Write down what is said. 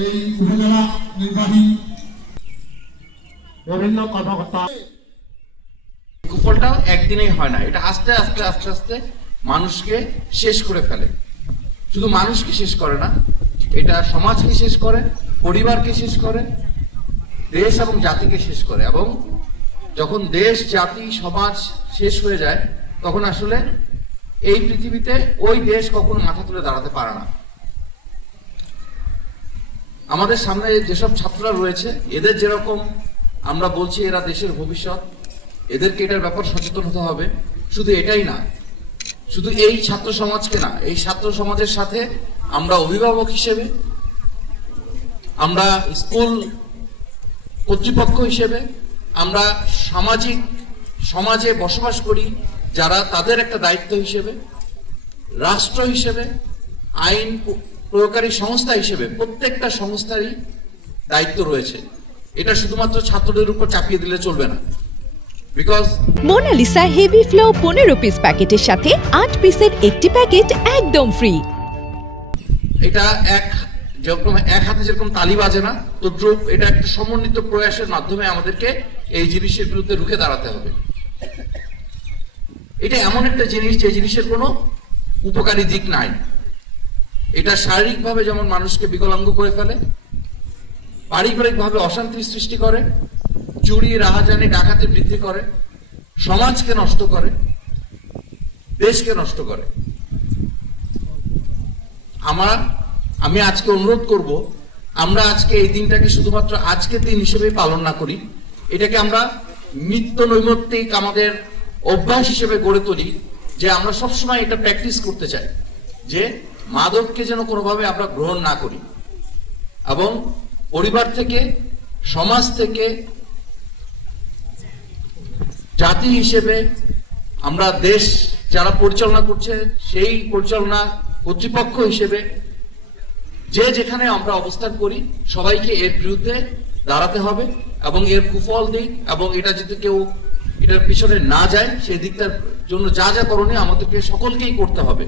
এই উপজেলা নির্বাহী বিভিন্ন কর্মকর্তা। কুফলটা একদিনেই হয় না, এটা আস্তে আস্তে আস্তে আস্তে মানুষকে শেষ করে ফেলে। শুধু মানুষকে শেষ করে না, এটা সমাজকে শেষ করে, পরিবারকে শেষ করে, দেশ এবং জাতিকে শেষ করে। এবং যখন দেশ, জাতি, সমাজ শেষ হয়ে যায়, তখন আসলে এই পৃথিবীতে ওই দেশ কখনো মাথা তুলে দাঁড়াতে পারে না। আমাদের সামনে যেসব ছাত্ররা রয়েছে, এদের যেরকম আমরা বলছি এরা দেশের ভবিষ্যৎ, এদেরকে এটার ব্যাপার সচেতন হতে হবে। শুধু এটাই না, শুধু এই ছাত্র সমাজকে না, এই ছাত্র সমাজের সাথে আমরা অভিভাবক হিসেবে, আমরা স্কুল কর্তৃপক্ষ হিসেবে, আমরা সমাজে বসবাস করি যারা, তাদের একটা দায়িত্ব হিসেবে, রাষ্ট্র হিসেবে, আইন প্রয়োগকারী সংস্থা হিসেবে প্রত্যেকটা সংস্থারই দায়িত্ব রয়েছে। এটা শুধুমাত্র ছাত্রদের উপর চাপিয়ে দিলে চলবে না। মোনালিসা হেভি ফ্লো 15 পিস প্যাকেটের সাথে 8 পিসের একটি প্যাকেট একদম ফ্রি। এটা এক হাতে যেরকম তালি বাজে না, তদ্রুপ এটা একটা সমন্বিত প্রয়াসের মাধ্যমে আমাদেরকে এই জিনিসের বিরুদ্ধে রুখে দাঁড়াতে হবে। এটা এমন একটা জিনিস যে জিনিসের কোনো উপকারী দিক নাই। এটা শারীরিকভাবে যেমন মানুষকে বিকলাঙ্গ করে ফেলে, পারিবারিকভাবে অশান্তির সৃষ্টি করে, চুরি, রাহাজানি, ডাকাতি বৃদ্ধি করে, সমাজকে নষ্ট করে, দেশকে নষ্ট করে। আমি আজকে অনুরোধ করব, আমরা আজকে এই দিনটাকে শুধুমাত্র আজকের দিন হিসেবে পালন না করি, এটাকে আমরা নিত্য নৈমিত্তিক আমাদের অভ্যাস হিসেবে গড়ে তুলি, যে আমরা সবসময় এটা প্র্যাকটিস করতে চাই যে মাদককে যেন কোনোভাবে আমরা গ্রহণ না করি, এবং পরিবার থেকে, সমাজ থেকে, জাতি হিসেবে আমরা দেশ যারা পরিচালনা করছে সেই পরিচালনা কর্তৃপক্ষ হিসেবে যে যেখানে আমরা অবস্থান করি, সবাইকে এর বিরুদ্ধে দাঁড়াতে হবে এবং এর কুফল দিক, এবং এটা যদি কেউ এটার পিছনে না যায়, সেই দিকটার জন্য যা যা করণীয় আমাদেরকে সকলকেই করতে হবে।